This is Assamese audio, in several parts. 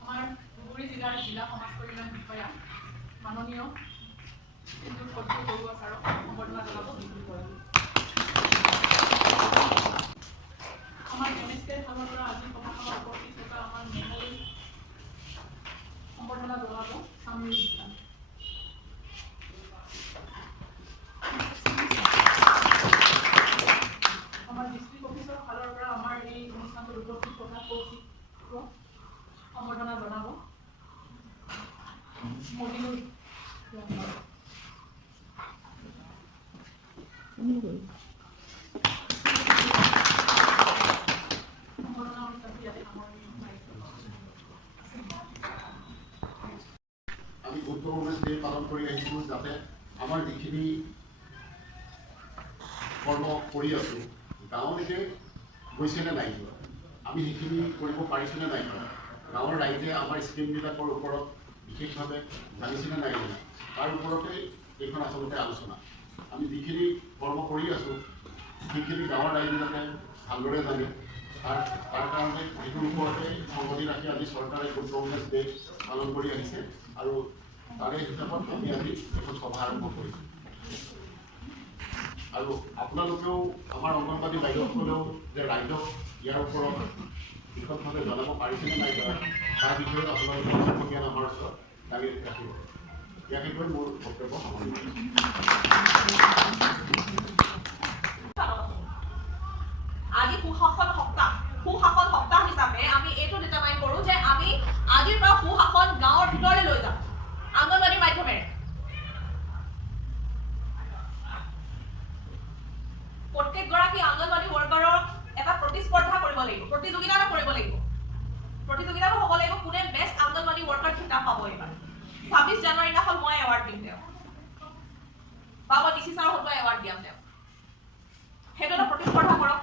আমাৰ ধুবুৰী জিলাৰ জিলা সমাজ কল্যাণ বিষয়া মাননীয় বৰুৱা ছাৰক সম্বৰ্ধনা জনাব। আমাৰ এমএছকেৰ ফালৰ পৰা আজি সভাখনত উপস্থিত থকা আমাৰ মেধাৱী সম্বৰ্ধনা জনাব স্বামী ইছলাম। আমাৰ ডিষ্ট্ৰিক্ট অফিচৰ ফালৰ পৰা আমাৰ এই অনুষ্ঠানটোত উপস্থিত থকা কৌশিকক সম্বৰ্ধনা জনাব। আমি গুৰুত্বপূৰ্ণ পালন কৰি আহিছোঁ যাতে আমাৰ যিখিনি কৰ্ম কৰি আছোঁ গাঁৱলৈকে গৈছেনে নাই যোৱা, আমি সেইখিনি কৰিব পাৰিছোঁনে নাই কৰা, গাঁৱৰ ৰাইজে আমাৰ স্কিমবিলাকৰ ওপৰত বিশেষভাৱে জানিছেনে নাই জানা, তাৰ ওপৰতে এইখন আচলতে আলোচনা। আমি যিখিনি কৰ্ম কৰি আছোঁ সেইখিনি গাঁৱৰ ৰাইজে যাতে ভালদৰে জানে, তাৰ কাৰণে সেইটোৰ ওপৰতে সংগতি ৰাখি আজি চৰকাৰে গুড গভৰ্নেন্স ডে পালন কৰি আহিছে আৰু তাৰে হিচাপত আমি আজি এখন সভা আৰম্ভ কৰিছোঁ। আৰু আপোনালোকেও আমাৰ অংগনবাদী বাইদেউসকলেও যে ৰাইজক ইয়াৰ ওপৰত বিশদভাৱে জনাব পাৰিছেনে নাই জনা, তাৰ বিষয়ে আপোনালোকে জ্ঞান আমাৰ ওচৰত দাঙি ৰাখিব। ইয়াকে কৈ মোৰ বক্তব্য সামৰণি মাৰিছোঁ। আজি সুশাসন সপ্তাহ হিচাপে আমি এইটো ডিটাৰমাইন কৰোঁ যে আমি আজিৰ পৰা সুশাসন গাঁৱৰ ভিতৰলৈ লৈ যাম অংগনবাড়ীৰ মাধ্যমেৰে। প্ৰত্যেকগৰাকী অংগনবাড়ী ৱৰ্কাৰক এটা প্ৰতিস্পৰ্ধা কৰিব লাগিব, প্ৰতিযোগিতা কৰিব লাগিব। প্ৰতিযোগিতাটো হ'ব লাগিব কোনে বেষ্ট অংগনবাড়ী ৱৰ্কাৰ খিতাপ পাব। এইবাৰ 26 জানুৱাৰী দিনাখন মই এৱাৰ্ড দিম তেওঁক, বা মই ডিচি ছাৰৰ হতুৱাই এৱাৰ্ড দিয়াম তেওঁক। সেইটো এটা প্ৰতিস্পৰ্ধা কৰক।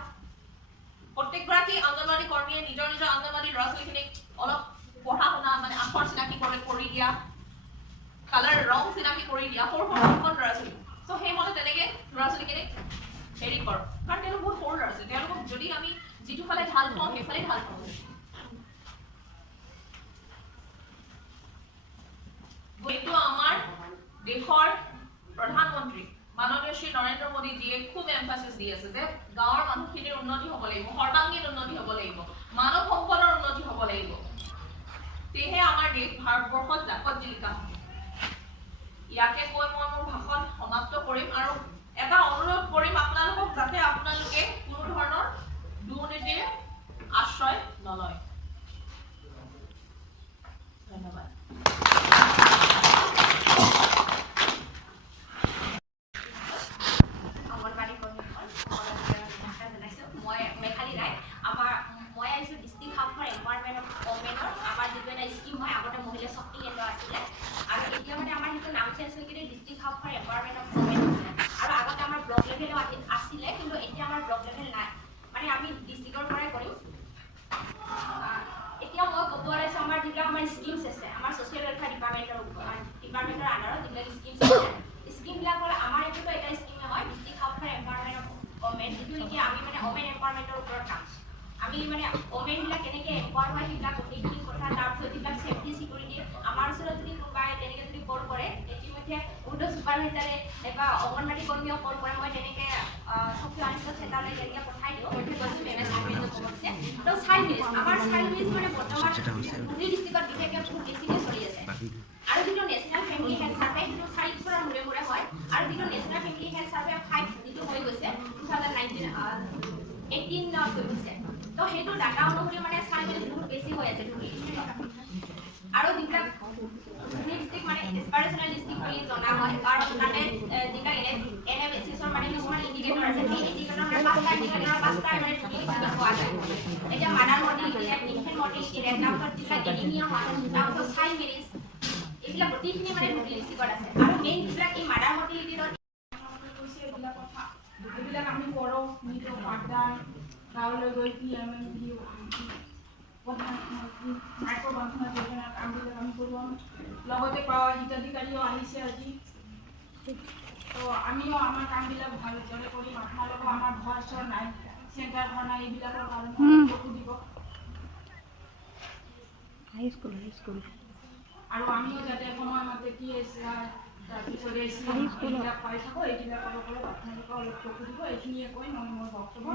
প্ৰত্যেকগৰাকী অংগনবাড়ী কৰ্মীয়ে নিজৰ নিজৰ অংগনবাড়ী ল'ৰা ছোৱালীখিনিক অলপ পঢ়া শুনা মানে আখৰ চিনাকি কৰি দিয়া, কালাৰ ৰং চিনাকি কৰি দিয়া, সৰু সৰু ল'ৰা ছোৱালী। চ' সেইমতে তেনেকৈ ল'ৰা ছোৱালীখিনিক হেৰি কৰক, কাৰণ তেওঁলোক বহুত সৰু ল'ৰা ছোৱালী, তেওঁলোকক যদি আমি যিটো ফালে ভাল পাওঁ সেইফালে ভাল পাওঁ। এইটো আমাৰ দেশৰ প্ৰধানমন্ত্ৰী মাননীয় শ্ৰী নৰেন্দ্ৰ মোদীজীয়ে খুব এমফাচিছ দি আছে যে গাঁৱৰ মানুহখিনিৰ উন্নতি হ'ব লাগিব, সৰ্বাংগীন উন্নতি হ'ব লাগিব, মানৱ সম্পদৰ উন্নতি হ'ব লাগিব। সেয়েহে আমাৰ দেশ ভাৰতবৰ্ষত জাকত জিলিকা হ'ব। ইয়াকে কৈ মই মোৰ ভাষণ সমাপ্ত কৰিম আৰু এটা অনুৰোধ কৰিম আপোনালোকক যাতে আপোনালোকে কোনো ধৰণৰ দুৰ্নীতিৰ আশ্ৰয় নলয়। ধন্যবাদ। অংগনবাড়ী কৰ্মীসকল জনাইছোঁ। মই মেঘালী ৰায়। মই আহিছোঁ district hub for empowerment of ওমেনৰ আমাৰ যিটো এটা স্কিম হয়, আগতে মহিলা শক্তি কেন্দ্ৰ আছিলে আৰু এতিয়া মানে আমাৰ সেইটো নাম চেঞ্জ হৈ কিনে district hub for empowerment of women হৈছে। আৰু আগতে আমাৰ ব্লক লেভেলো আছিলে, কিন্তু এতিয়া আমাৰ ব্লক লেভেল নাই, মানে আমি ডিষ্ট্ৰিক্টৰ পৰাই কৰিম। এতিয়া মই ক'ব ওলাইছোঁ আমাৰ যিবিলাক আমাৰ স্কিমছ আছে, আমাৰ ছ'চিয়েল ৱেলফেয়াৰ ডিপাৰ্টমেণ্টৰ আণ্ডাৰত যিবিলাক স্কিমছ আছে, স্কিমবিলাকৰ আমাৰ এইটোতো এটা স্কিমে হয় district hub for empowerment of women, যিটো নেকি আমি মানে ওমেন এম্পাৱাৰমেণ্টৰ ওপৰত কাম। আমি মানে ওমেনবিলাক কেনেকৈ এম্পাৱাৰ হয় সেইবিলাক গোটেইখিনি কথা, তাৰপিছত যিবিলাক ছেফটি চিকিউৰিটি আমাৰ ওচৰত যদি কোনোবাই তেনেকৈ যদি কল কৰে, ইতিমধ্যে উইডো ছুপাৰভাইজাৰে বা অংগনবাড়ী কৰ্মীয়েও কল কৰে, মই তেনেকৈ চকী আনিষ্ট চেণ্টাৰলৈ তেনেকৈ পঠাই দিওঁ। তো চাইল্ড মেৰেজ, আমাৰ চাইল্ড মেৰেজ মানে বৰ্তমান ধুবুৰী ডিষ্ট্ৰিক্টত বিশেষকৈ বহুত বেছিকৈ চলি আছে। আৰু যিটো নেশ্যনেল ফেমিলি হেল্থ ছাৰ্ভে সেইটো 4 বছৰৰ মূৰে মূৰে হয়, আৰু যিটো নেশ্যনেল ফেমিলি হেল্থ ছাৰ্ভে 5 যিটো হৈ গৈছে 2018 হৈ গৈছে, তো সেইটো ডাটা অনুসৰি মানে চাইল্ড মেৰেজ বহুত বেছি হৈ আছে ধুবুৰী ডিষ্ট্ৰিক্টত। আৰু যিবিলাক ধুবুৰী ডিষ্ট্ৰিক্ট মানে এছপাৰেশ্যনেল ডিষ্ট্ৰিক্ট বুলি জনা হয়, কাৰণ তাতে যিবিলাক NMHS-ৰ মানে কিছুমান ইণ্ডিকেটৰ আছে, সেই ইণ্ডিকেটৰ মানে 5টা ইণ্ডিকেটৰৰ 5টা মানে ধুবুৰী ডিষ্ট্ৰিক্টত পোৱা যায়। এতিয়া মাদাৰ মৰ্টিলিটি, ইনফেণ্ট মৰ্টিলিটি, তাৰপিছত যিবিলাক এনিমিয়া হয়, তাৰপিছত চাইল্ড মেৰেজ, এইবিলাক গোটেইখিনি মানে ধুবুৰী ডিষ্ট্ৰিক্টত আছে। আৰু মেইন যিবিলাক এই মাদাৰ মৰ্টিলিটিৰ এইবিলাক আমি কৰোঁ নিজৰ পাঠদান গাঁৱলৈ গৈ PMMD মাইক্ৰ' বন্ধনা যোজনাৰ কামবিলাক আমি কৰোঁ। লগতে পাৱাৰ হিতাধিকাৰীও আহিছে আজি, তো আমিও আমাৰ কামবিলাক ভালদৰে কৰিম। আপোনালোকক আমাৰ ঘৰ চৰ নাই, চেণ্টাৰ ধৰণা এইবিলাকৰ কাৰণে চকু দিব আৰু আমিও যাতে সময়মতে কি তাৰপিছতে এইবিলাক পাই থাকোঁ এইবিলাকৰ ওপৰত আপোনালোকে অলপ চকু দিব এইখিনিয়ে কৈ মই মোৰ বক্তব্য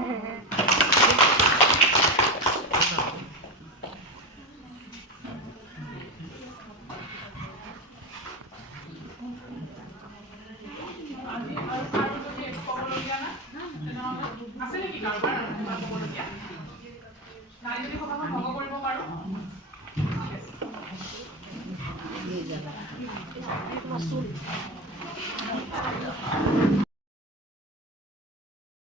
আছে নেকি কাৰোবাৰ ক'বলগীয়া নাই যদি সভাখন ভংগ কৰিব পাৰোঁ